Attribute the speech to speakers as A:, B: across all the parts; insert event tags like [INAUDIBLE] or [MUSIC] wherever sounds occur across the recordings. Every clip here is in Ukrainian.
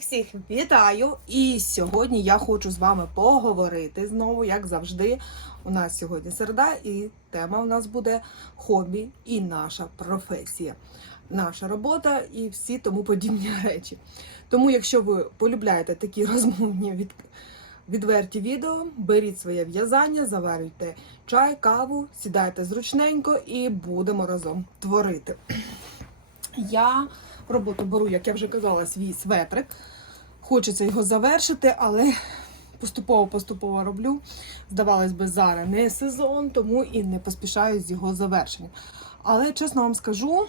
A: Всіх вітаю! І сьогодні я хочу з вами поговорити знову, як завжди. У нас сьогодні середа, і тема у нас буде хобі і наша професія, наша робота і всі тому подібні [LAUGHS] речі. Тому, якщо ви полюбляєте такі [LAUGHS] розмовні від... відверті відео, беріть своє в'язання, заварюйте чай, каву, сідайте зручненько і будемо разом творити. [CLEARS THROAT] Я роботу беру, як я вже казала, свій светрик. Хочеться його завершити, але поступово-поступово роблю. Здавалось би, зараз не сезон, тому і не поспішаю з його завершенням. Але чесно вам скажу,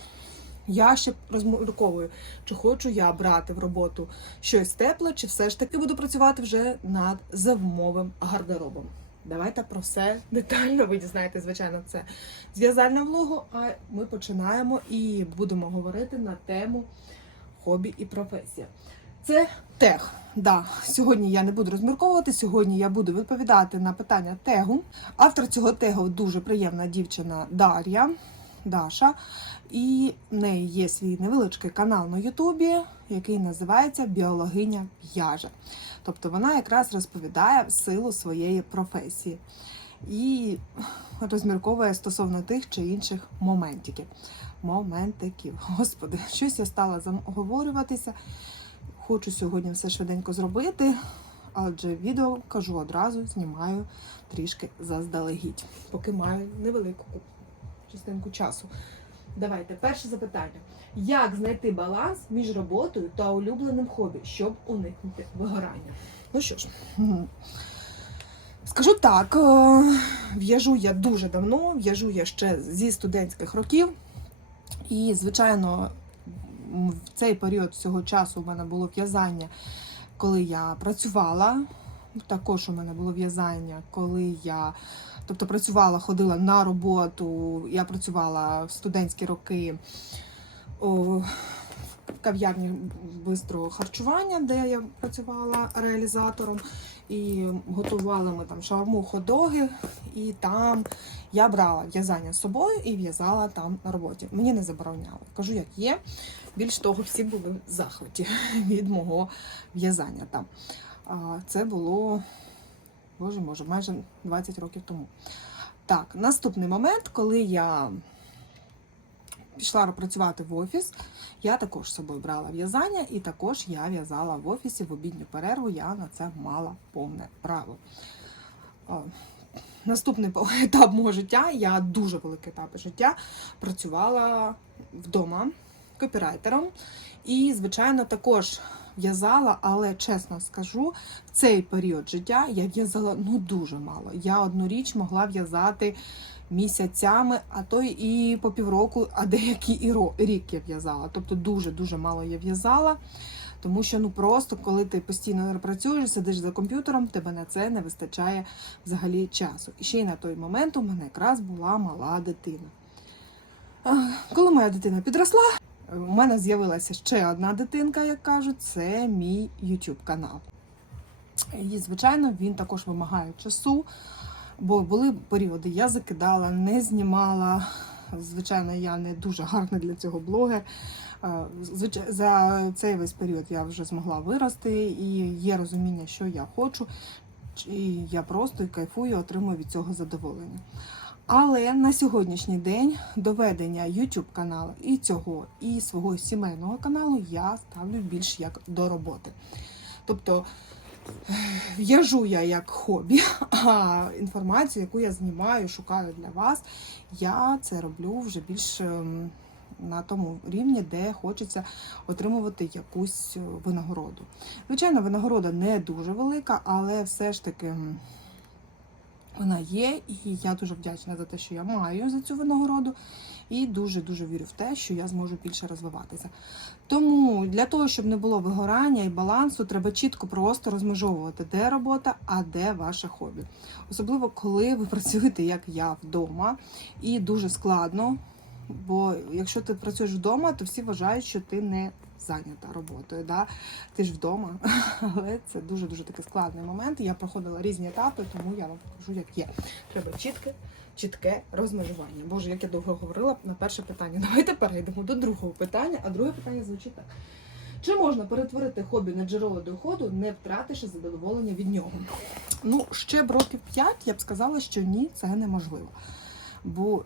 A: я ще розмірковую, чи хочу я брати в роботу щось тепле, чи все ж таки буду працювати вже над зимовим гардеробом. Давайте про все детально. Ви дізнаєте, звичайно, це зв'язальне влогу. А ми починаємо і будемо говорити на тему хобі і професія. Це тег. Да, сьогодні я не буду розмірковувати. Сьогодні я буду відповідати на питання тегу. Автор цього тегу дуже приємна дівчина Дар'я. Даша, і в неї є свій невеличкий канал на Ютубі, який називається Біологиня в'яже. Тобто вона якраз розповідає силу своєї професії і розмірковує стосовно тих чи інших моментиків. Моментиків. Господи, [LAUGHS] щось я стала заговорюватися. Хочу сьогодні все швиденько зробити, адже відео кажу одразу, знімаю трішки заздалегідь, поки маю невелику частинку часу. Давайте, перше запитання. Як знайти баланс між роботою та улюбленим хобі, щоб уникнути вигорання? Ну що ж, [LAUGHS] скажу так, е, в'яжу я дуже давно, в'яжу я ще зі студентських років. І, звичайно, в цей період всього часу у мене було в'язання, коли я працювала. Також у мене було в'язання, коли я тобто працювала, ходила на роботу. Я працювала в студентські роки в кав'ярні бистрого харчування, де я працювала реалізатором, і готували ми там шаурму, ходоги, і там я брала в'язання з собою і в'язала там на роботі. Мені не забороняли. Кажу, як є. Більш того, всі були в захваті [LAUGHS] від мого в'язання там. Це було, боже може, майже 20 років тому. Так, наступний момент, коли я пішла працювати в офіс, я також з собою брала в'язання, і також я в'язала в офісі в обідню перерву. Я на це мала повне право. Наступний [LAUGHS] етап мого життя, я дуже великий етап життя, працювала вдома копірайтером. І, звичайно, також в'язала, але чесно скажу, в цей період життя я в'язала ну дуже мало. Я одну річ могла в'язати місяцями, а то і по півроку, а деякі і рік я в'язала. Тобто дуже-дуже мало я в'язала. Тому що ну просто коли ти постійно працюєш, сидиш за комп'ютером, тебе на це не вистачає взагалі часу. І ще й на той момент у мене якраз була мала дитина. Коли моя дитина підросла, у мене з'явилася ще одна дитинка, як кажуть, це мій YouTube канал. І, звичайно, він також вимагає часу, бо були періоди, я закидала, не знімала. Звичайно, я не дуже гарна для цього блогер. Е, За цей весь період я вже змогла вирости і є розуміння, що я хочу. І я просто кайфую, отримую від цього задоволення. Але на сьогоднішній день доведення YouTube каналу і цього, і свого сімейного каналу я ставлю більш як до роботи. Тобто в'яжу я як хобі, [LAUGHS] а інформацію, яку я знімаю, шукаю для вас, я це роблю вже більш ем, на тому рівні, де хочеться отримувати якусь е, винагороду. Звичайно, винагорода не дуже велика, але все ж таки. Вона є, і я дуже вдячна за те, що я маю за цю винагороду, і дуже-дуже вірю в те, що я зможу більше розвиватися. Тому для того, щоб не було вигорання і балансу, треба чітко просто розмежовувати, де робота, а де ваше хобі. Особливо, коли ви [LAUGHS] працюєте, як я вдома, і дуже складно. Бо якщо ти працюєш вдома, то всі вважають, що ти не зайнята роботою. Да? Ти ж вдома, [LAUGHS] але це дуже дуже такий складний момент. Я проходила різні етапи, тому я вам покажу, як є. Треба чітке, чітке розмежування. Боже, як я довго говорила на перше питання. [LAUGHS] Давайте перейдемо до другого питання. А друге питання звучить так: Чи можна перетворити хобі на джерело доходу, не втративши задоволення від нього? Ну, ще б років 5 я б сказала, що ні, це неможливо. Бо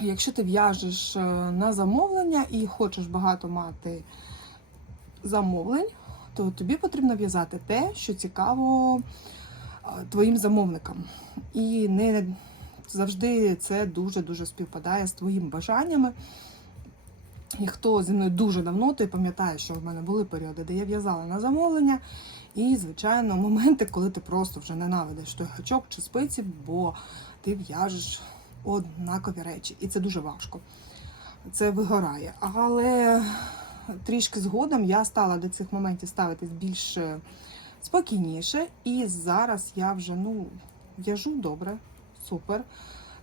A: якщо ти в'яжеш е, на замовлення і хочеш багато мати замовлень, то тобі потрібно в'язати те, що цікаво е, твоїм замовникам. І не завжди це дуже-дуже співпадає з твоїми бажаннями. І хто зі мною дуже давно, той пам'ятає, що в мене були періоди, де я в'язала на замовлення. І, звичайно, моменти, коли ти просто вже ненавидиш той гачок чи спиці, бо ти в'яжеш однакові речі. І це дуже важко. Це вигорає. Але трішки згодом я стала до цих моментів ставитись більш е, спокійніше. І зараз я вже ну, в'яжу добре, супер.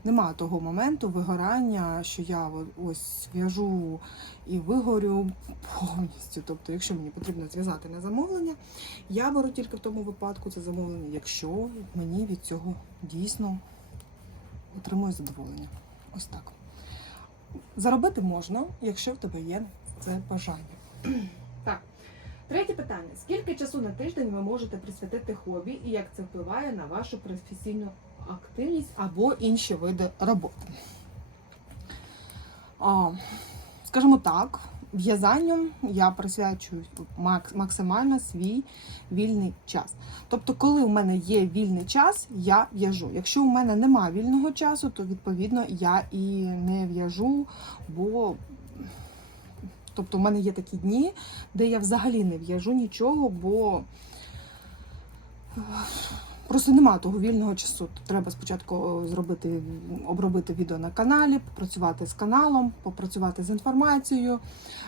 A: Нема того моменту вигорання, що я ось в'яжу і вигорю повністю. Тобто, якщо мені потрібно зв'язати на замовлення, я беру тільки в тому випадку це замовлення, якщо мені від цього дійсно отримую задоволення. Ось так. Заробити можна, якщо в тебе є це бажання. Так. Третє питання: скільки часу на тиждень ви можете присвятити хобі і як це впливає на вашу професійну активність або інші види роботи? А, скажімо так, в'язанню я присвячую мак- максимально свій вільний час. Тобто, коли у мене є вільний час, я в'яжу. Якщо у мене немає вільного часу, то відповідно я і не в'яжу, бо тобто, у мене є такі дні, де я взагалі не в'яжу нічого, бо просто нема того вільного часу. Треба спочатку зробити, обробити відео на каналі, попрацювати з каналом, попрацювати з інформацією,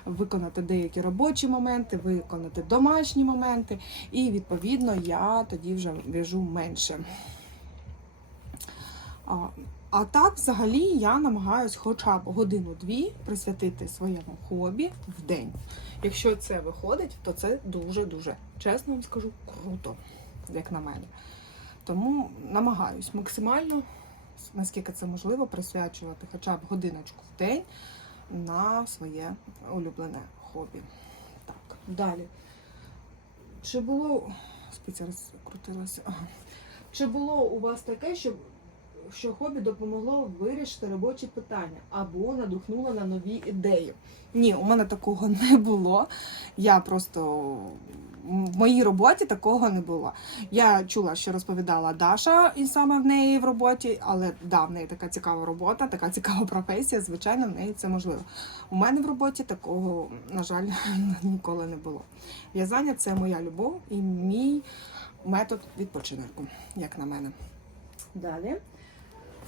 A: виконати деякі робочі моменти, виконати домашні моменти, і відповідно я тоді вже в'яжу менше. А, так, взагалі, я намагаюсь хоча б годину-дві присвятити своєму хобі в день. Якщо це виходить, то це дуже-дуже чесно вам скажу круто, як на мене. Тому намагаюсь максимально, наскільки це можливо, присвячувати хоча б годиночку в день на своє улюблене хобі. Так, далі. Чи було. Спиця розкрутилася. Чи було у вас таке, що, що хобі допомогло вирішити робочі питання або надухнуло на нові ідеї? Ні, у мене такого [LAUGHS] не було. Я просто в моїй роботі такого не було. Я чула, що розповідала Даша, і саме в неї в роботі, але да, в неї така цікава робота, така цікава професія. Звичайно, в неї це можливо. У мене в роботі такого, на жаль, [LAUGHS] ніколи не було. В'язання це моя любов і мій метод відпочинку, як на мене. Далі.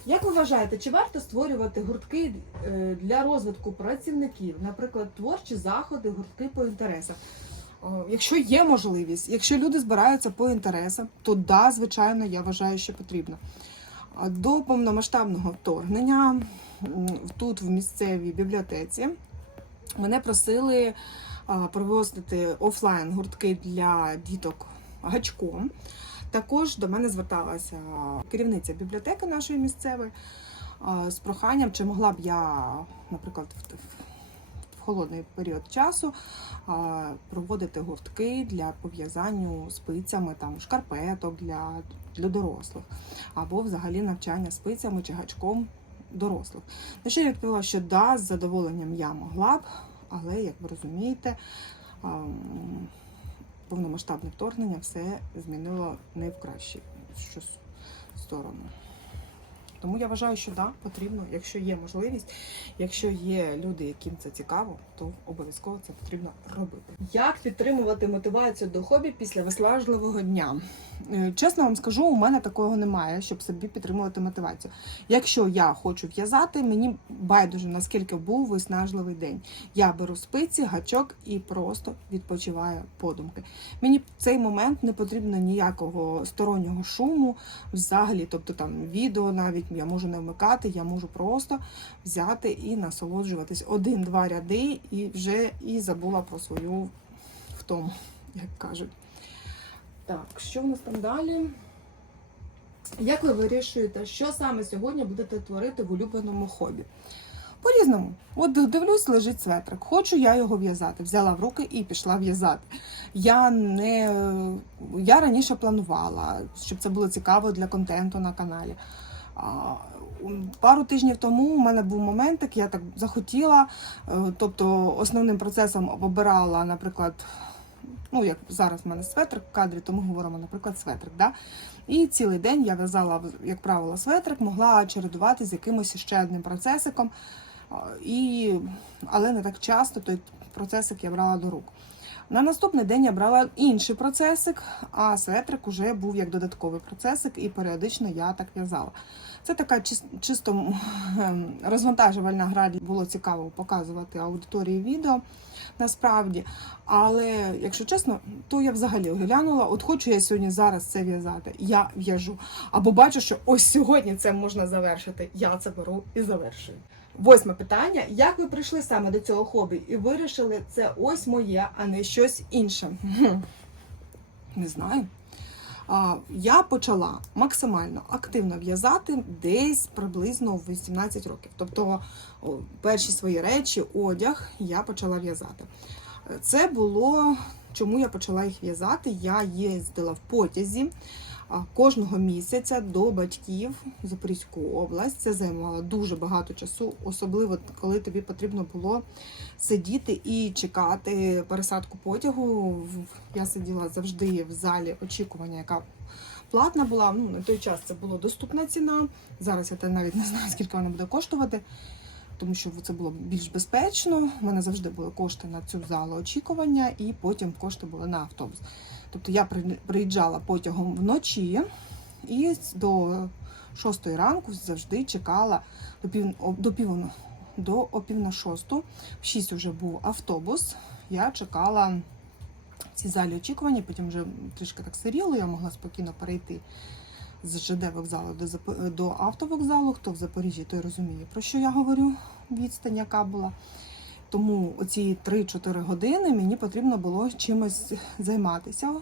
A: Як ви вважаєте, чи варто створювати гуртки е, для розвитку працівників, наприклад, творчі заходи, гуртки по інтересах? Якщо є можливість, якщо люди збираються по інтересам, то да, звичайно, я вважаю, що потрібно. До повномасштабного вторгнення тут, в місцевій бібліотеці, мене просили а, проводити офлайн гуртки для діток гачком. Також до мене зверталася керівниця бібліотеки нашої місцевої з проханням, чи могла б я, наприклад, в холодний період часу проводити гуртки для пов'язанню спицями там шкарпеток для, для дорослих, або взагалі навчання спицями чи гачком дорослих. На що я відповіла, що да, з задоволенням я могла б, але як ви розумієте, повномасштабне вторгнення все змінило не в кращу сторону. Тому я вважаю, що да, потрібно, якщо є можливість, якщо є люди, яким це цікаво, то обов'язково це потрібно робити. Як підтримувати мотивацію до хобі після виснажливого дня? Е, Чесно вам скажу, у мене такого немає, щоб собі підтримувати мотивацію. Якщо я хочу в'язати, мені байдуже наскільки був виснажливий день. Я беру спиці, гачок і просто відпочиваю подумки. Мені в цей момент не потрібно ніякого стороннього шуму взагалі, тобто там відео навіть я можу не вмикати, я можу просто взяти і насолоджуватись один-два ряди і вже і забула про свою втому, як кажуть. Так, що в нас там далі? Як ви вирішуєте, що саме сьогодні будете творити в улюбленому хобі? По-різному. От дивлюсь, лежить светрик. Хочу я його в'язати. Взяла в руки і пішла в'язати. Я не я раніше планувала, щоб це було цікаво для контенту на каналі. Пару тижнів тому у мене був моментик, я так захотіла. е, Тобто основним процесом обирала, наприклад, ну як зараз в мене светрик в кадрі, тому говоримо, наприклад, светрик. Да? І цілий день я в'язала, як правило, светрик, могла чередувати з якимось ще одним процесиком. І, але не так часто той процесик я брала до рук. На наступний день я брала інший процесик, а светрик уже був як додатковий процесик, і періодично я так в'язала. Це така чисто ем, розвантажувальна гра. Було цікаво показувати аудиторії відео насправді. Але, якщо чесно, то я взагалі оглянула, от хочу я сьогодні зараз це в'язати, я в'яжу. Або бачу, що ось сьогодні це можна завершити. Я це беру і завершую. Восьме питання: як ви прийшли саме до цього хобі і вирішили, це ось моє, а не щось інше? Не знаю. Я почала максимально активно в'язати десь приблизно в 18 років. Тобто перші свої речі, одяг я почала в'язати. Це було чому я почала їх в'язати. Я їздила в потязі кожного місяця до батьків в Запорізьку область. Це займало дуже багато часу, особливо коли тобі потрібно було сидіти і чекати пересадку потягу. Я сиділа завжди в залі очікування, яка платна була. Ну, на той час це була доступна ціна. Зараз я навіть не знаю, скільки вона буде коштувати. Тому що це було більш безпечно. У мене завжди були кошти на цю залу очікування, і потім кошти були на автобус. Тобто я приїжджала потягом вночі і до шостої ранку завжди чекала до пів до пів до опів на шосту. В шість вже був автобус. Я чекала в цій залі очікування, потім вже трішки так сиріло, я могла спокійно перейти з ЖД вокзалу до, до автовокзалу. Хто в Запоріжжі, той розуміє, про що я говорю, відстань, яка була. Тому оці 3-4 години мені потрібно було чимось займатися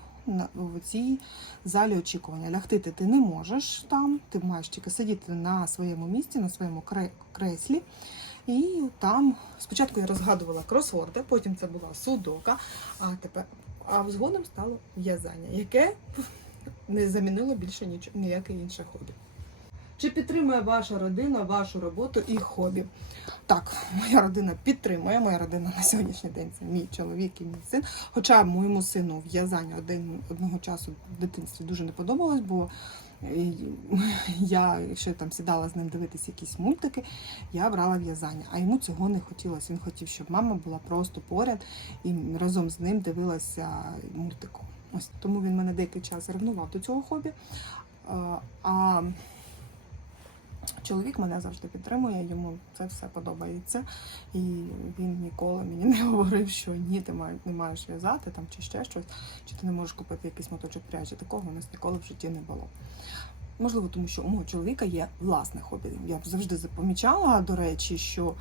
A: в цій залі очікування. Лягти ти, не можеш там, ти маєш тільки сидіти на своєму місці, на своєму креслі. І там спочатку я розгадувала кросворди, потім це була судока, а тепер а згодом стало в'язання, яке [LAUGHS] не замінило більше ніяке інше хобі. Чи підтримує ваша родина вашу роботу і хобі? Так, моя родина підтримує. Моя родина на сьогоднішній день це мій чоловік і мій син. Хоча моєму сину в'язання одного часу в дитинстві дуже не подобалось, бо е, я, я там сідала з ним дивитися якісь мультики, я брала в'язання, а йому цього не хотілося. Він хотів, щоб мама була просто поряд і разом з ним дивилася мультику. Ось тому він мене деякий час ревнував до цього хобі. А, А чоловік мене завжди підтримує, йому це все подобається. І він ніколи мені не [LAUGHS] говорив, що ні, ти не маєш в'язати там чи ще щось, чи ти не можеш купити якийсь моточок пряжі. Такого у нас ніколи в житті не було. Можливо, тому що у мого чоловіка є власне хобі. Я завжди запомічала, до речі, що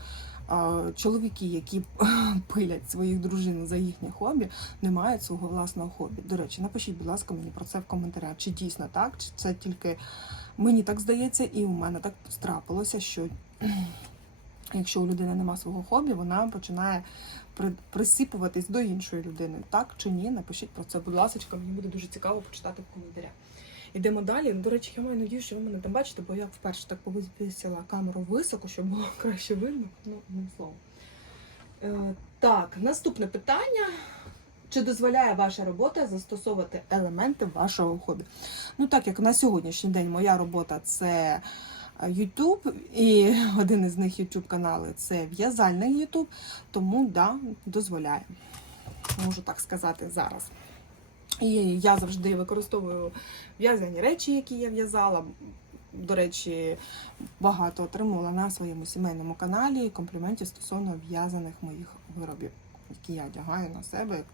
A: чоловіки, які [LAUGHS] пилять своїх дружин за їхнє хобі, не мають свого власного хобі. До речі, напишіть, будь ласка, мені про це в коментарях. Чи дійсно так, чи це тільки мені так здається, і у мене так трапилося, що [CLEARS THROAT] якщо у людини нема свого хобі, вона починає при- присипуватись до іншої людини. Так чи ні? Напишіть про це, будь ласка, мені буде дуже цікаво почитати в коментарях. Ідемо далі. До речі, я маю надію, що ви мене там бачите, бо я вперше так повісила камеру високо, щоб було [LAUGHS] краще видно. Ну, не слово. Е, так, наступне питання. Чи дозволяє ваша робота застосовувати елементи вашого хобі? Ну, так як на сьогоднішній день моя робота це е, YouTube, і [LAUGHS] один із них YouTube канали це в'язальний YouTube, тому да, дозволяє. Можу так сказати зараз. І я завжди використовую в'язані речі, які я в'язала. До речі, багато отримувала на своєму сімейному каналі компліментів стосовно в'язаних моїх виробів, які я одягаю на себе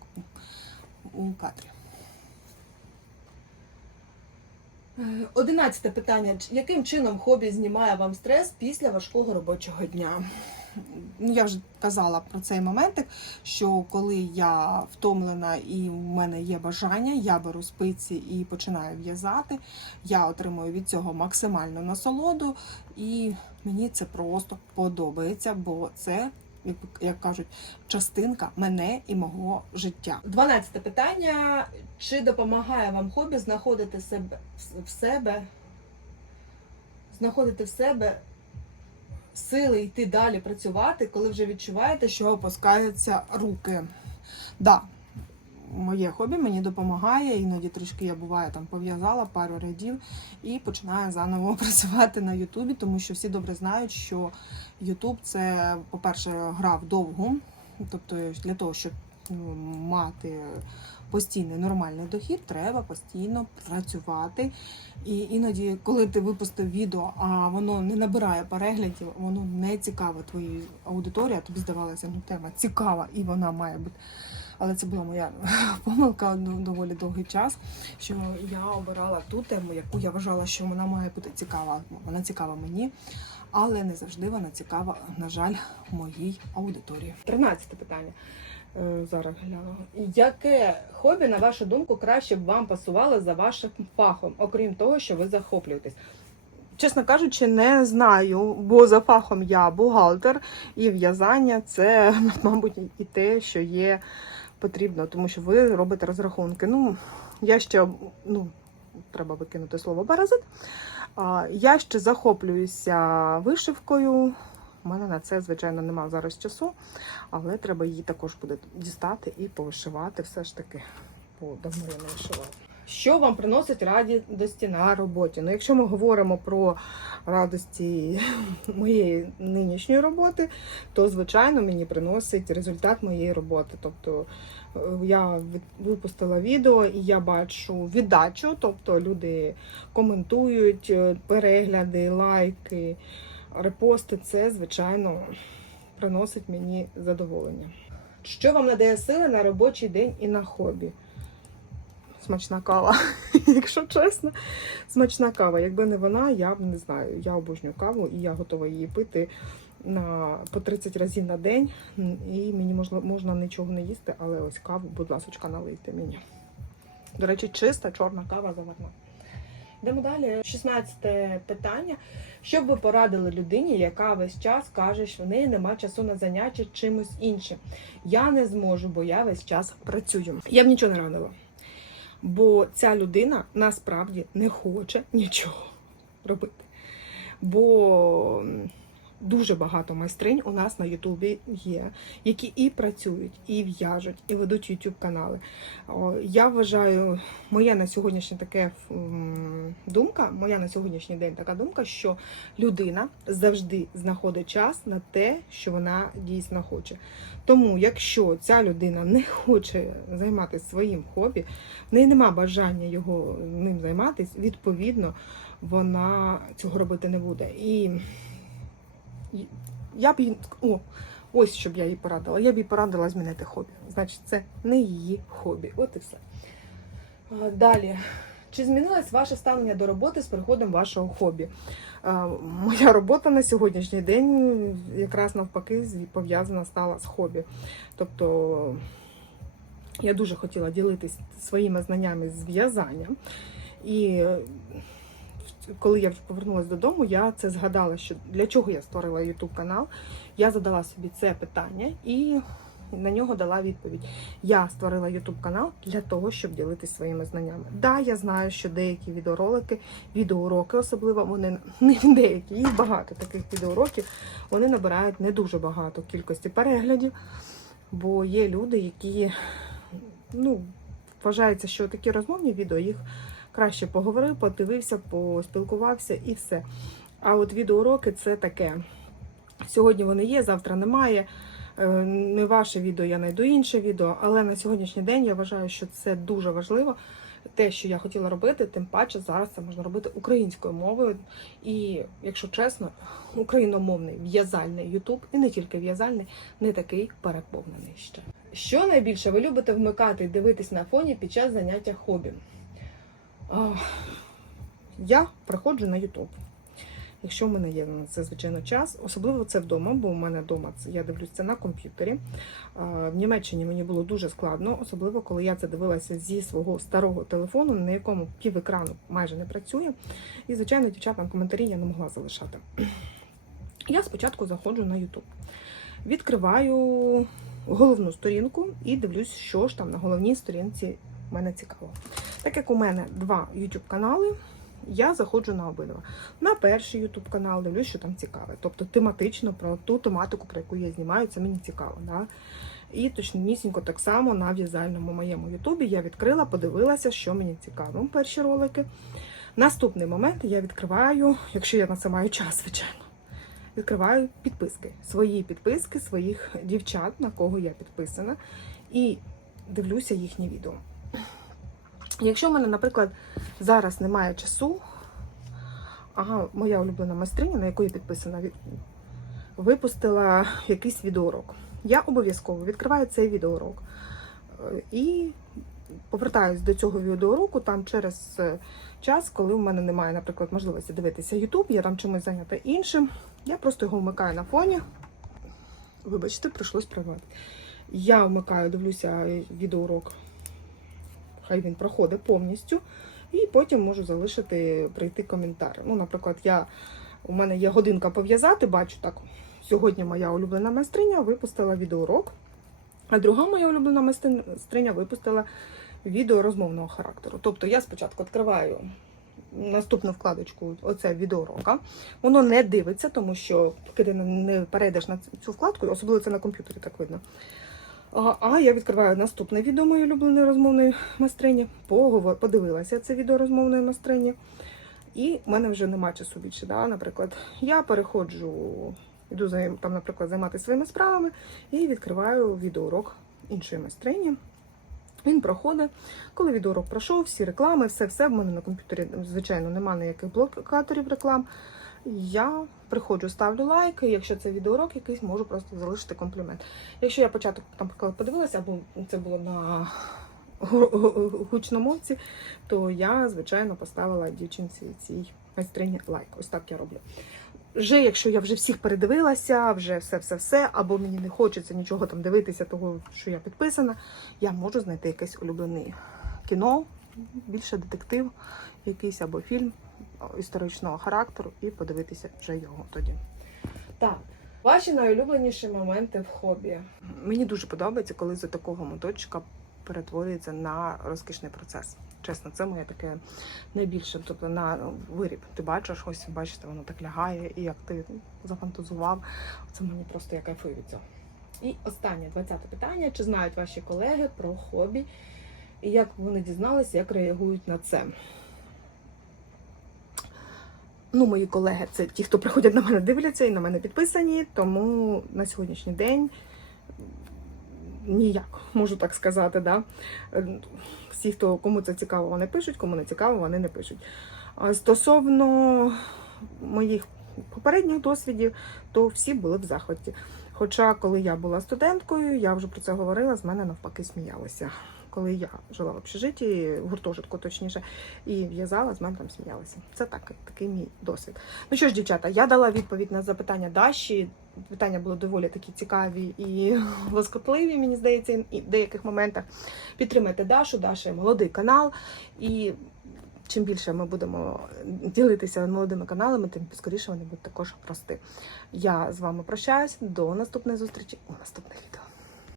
A: у кадрі. Одинадцяте питання. Яким чином хобі знімає вам стрес після важкого робочого дня? Ну я вже казала про цей моментик, що коли я втомлена і в мене є бажання, я беру спиці і починаю в'язати. Я отримую від цього максимальну насолоду, і мені це просто подобається, бо це. Як, кажуть, частинка мене і мого життя. Дванадцяте питання: чи допомагає вам хобі знаходити себе в себе, знаходити в себе сили йти далі працювати, коли вже відчуваєте, що опускаються руки. Да, моє хобі мені допомагає, іноді трішки я буває там пов'язала пару рядів і починаю заново [LAUGHS] працювати на Ютубі, тому що всі добре знають, що Ютуб це, по-перше, гра вдовгу, тобто для того, щоб ну, мати постійний нормальний дохід, треба постійно працювати. І іноді, коли ти випустив відео, а воно не набирає переглядів, воно не цікаве твоїй аудиторії, а тобі здавалося, ну тема цікава і вона має бути. Але це була моя [LAUGHS] помилка доволі довгий час, що я обирала ту тему, яку я вважала, що вона має бути цікава. Вона цікава мені, але не завжди вона цікава, на жаль, моїй аудиторії. Тринадцяте питання. Е, Зараз гляну. Яке хобі, на вашу думку, краще б вам пасувало за вашим фахом, окрім того, що ви захоплюєтесь? Чесно кажучи, не знаю, бо за фахом я бухгалтер, і в'язання це, [LAUGHS] мабуть, і те, що є потрібно, тому що ви робите розрахунки. Ну, я ще ну, треба викинути слово паразит. Я ще захоплююся вишивкою. У мене на це, звичайно, немає зараз часу, але треба її також буде дістати і повишивати все ж таки, бо давно я не вишивала. Що вам приносить радості на роботі? Ну, якщо ми говоримо про радості моєї нинішньої роботи, то звичайно мені приносить результат моєї роботи. Тобто е, я випустила відео і я бачу віддачу, тобто люди коментують е, перегляди, лайки, репости. Це звичайно приносить мені задоволення. Що вам надає сили на робочий день і на хобі? Смачна кава, [LAUGHS] якщо чесно. Смачна кава. Якби не вона, я б не знаю. Я обожнюю каву і я готова її пити на, по 30 разів на день. І мені можна, можна нічого не їсти, але ось каву, будь ласка, налийте мені. До речі, чиста чорна кава заварна. Йдемо далі. 16 питання. Що б ви порадили людині, яка весь час каже, що в неї нема часу на заняття чимось іншим? Я не зможу, бо я весь час працюю. Я б нічого не радила. Бо ця людина насправді не хоче нічого робити. Бо дуже багато майстринь у нас на Ютубі є, які і працюють, і в'яжуть, і ведуть YouTube канали. Я вважаю, моя на сьогоднішнє таке думка, моя на сьогоднішній день така думка, що людина завжди знаходить час на те, що вона дійсно хоче. Тому, якщо ця людина не хоче займатися своїм хобі, в неї нема бажання його ним займатися, відповідно, вона цього робити не буде. І я б їй о, ось щоб я їй порадила. Я б їй порадила змінити хобі. Значить, це не її хобі. От і все. Далі. Чи змінилось ваше ставлення до роботи з приходом вашого хобі? Моя робота на сьогоднішній день якраз навпаки пов'язана стала з хобі. Тобто я дуже хотіла ділитись своїми знаннями з в'язанням. І коли я повернулася додому, я це згадала, що для чого я створила YouTube канал. Я задала собі це питання і на нього дала відповідь. Я створила YouTube канал для того, щоб ділитися своїми знаннями. Да, я знаю, що деякі відеоролики, відеоуроки особливо, вони не деякі, їх багато таких відеоуроків, вони набирають не дуже багато кількості переглядів, бо є люди, які ну, вважається, що такі розмовні відео їх краще поговорив, подивився, поспілкувався і все. А от відеоуроки це таке. Сьогодні вони є, завтра немає. Е, Не ваше відео, я знайду інше відео, але на сьогоднішній день я вважаю, що це дуже важливо. Те, що я хотіла робити, тим паче зараз це можна робити українською мовою. І, якщо чесно, україномовний в'язальний Ютуб, і не тільки в'язальний, не такий переповнений ще. Що найбільше ви любите вмикати і дивитись на фоні під час заняття хобі? Я приходжу на Ютуб. Якщо в мене є на це звичайно час, особливо це вдома, бо у мене вдома я дивлюся на комп'ютері. В Німеччині мені було дуже складно, особливо коли я це дивилася зі свого старого телефону, на якому пів екрану майже не працює. І, звичайно, дівчатам коментарі я не могла залишати. [CLEARS THROAT] Я спочатку заходжу на YouTube. Відкриваю головну сторінку і дивлюсь, що ж там на головній сторінці в мене цікаво. Так як у мене два YouTube канали, я заходжу на обидва. На перший YouTube канал дивлюсь, що там цікаве. Тобто тематично про ту тематику, про яку я знімаю, це мені цікаво. Да? І точнісінько так само на в'язальному моєму Ютубі я відкрила, подивилася, що мені цікаво. Перші ролики. Наступний момент я відкриваю, якщо я на це маю час, звичайно. Відкриваю підписки, свої підписки, своїх дівчат, на кого я підписана, і дивлюся їхні відео. Якщо в мене, наприклад, зараз немає часу, ага, моя улюблена майстриня, на яку я підписана, випустила якийсь відеоурок. Я обов'язково відкриваю цей відеоурок е, і повертаюсь до цього відеоуроку там через е, час, коли в мене немає, наприклад, можливості дивитися YouTube, я там чимось зайнята іншим. Я просто його вмикаю на фоні. Вибачте, прийшлось прервати. Я вмикаю, дивлюся відеоурок, хай він проходить повністю, і потім можу залишити, прийти коментар. Ну, наприклад, я, у мене є годинка пов'язати, бачу так. Сьогодні моя улюблена майстриня випустила відеоурок, а друга моя улюблена майстриня випустила відео розмовного характеру. Тобто я спочатку відкриваю наступну вкладочку, оце відеоурока. Воно не дивиться, тому що поки ти не перейдеш на цю вкладку, особливо це на комп'ютері так видно. А, я відкриваю наступне відео моєї улюбленої розмовної майстрині. Поговор, подивилася це відео розмовної майстрині. І в мене вже нема часу більше. Да? Наприклад, я переходжу, йду там, наприклад, займатися своїми справами і відкриваю відеоурок іншої майстрині. Він проходить. Коли відеоурок пройшов, всі реклами, все-все в мене на комп'ютері, звичайно, немає ніяких блокаторів реклам. Я приходжу, ставлю лайк, якщо це відеоурок якийсь, можу просто залишити комплімент. Якщо я початок там подивилася, або це було на гу- гу- гучномовці, то я, звичайно, поставила дівчинці цій майстрині лайк. Ось так я роблю. Вже якщо я вже всіх передивилася, вже все-все-все, або мені не хочеться нічого там дивитися, того, що я підписана, я можу знайти якесь улюблене кіно, більше детектив, якийсь або фільм історичного характеру і подивитися вже його тоді. Так, ваші найулюбленіші моменти в хобі. Мені дуже подобається, коли з такого моточка перетворюється на розкішний процес. Чесно, це моє таке найбільше, тобто на виріб. Ти бачиш, ось бачите, воно так лягає, і як ти зафантазував, це мені просто я кайфую від цього. І останнє 20 питання: чи знають ваші колеги про хобі, і як вони дізналися, як реагують на це? Ну, мої колеги це ті, хто приходять на мене, дивляться і на мене підписані, тому на сьогоднішній день ніяк, можу так сказати. Да? Всі, хто кому це цікаво, вони пишуть, кому не цікаво, вони не пишуть. Стосовно моїх попередніх досвідів, то всі були в захваті. Хоча, коли я була студенткою, я вже про це говорила, з мене навпаки сміялися. Коли я жила в общежитті, в гуртожитку точніше, і в'язала, з мене там сміялися. Це так, такий мій досвід. Ну що ж, дівчата, я дала відповідь на запитання Даші. Питання були доволі такі цікаві і [LAUGHS] лоскотливі, мені здається, і в деяких моментах. Підтримайте Дашу, Даша молодий канал. І чим більше ми будемо ділитися молодими каналами, тим скоріше вони будуть також рости. Я з вами прощаюсь. До наступної зустрічі у наступних відео.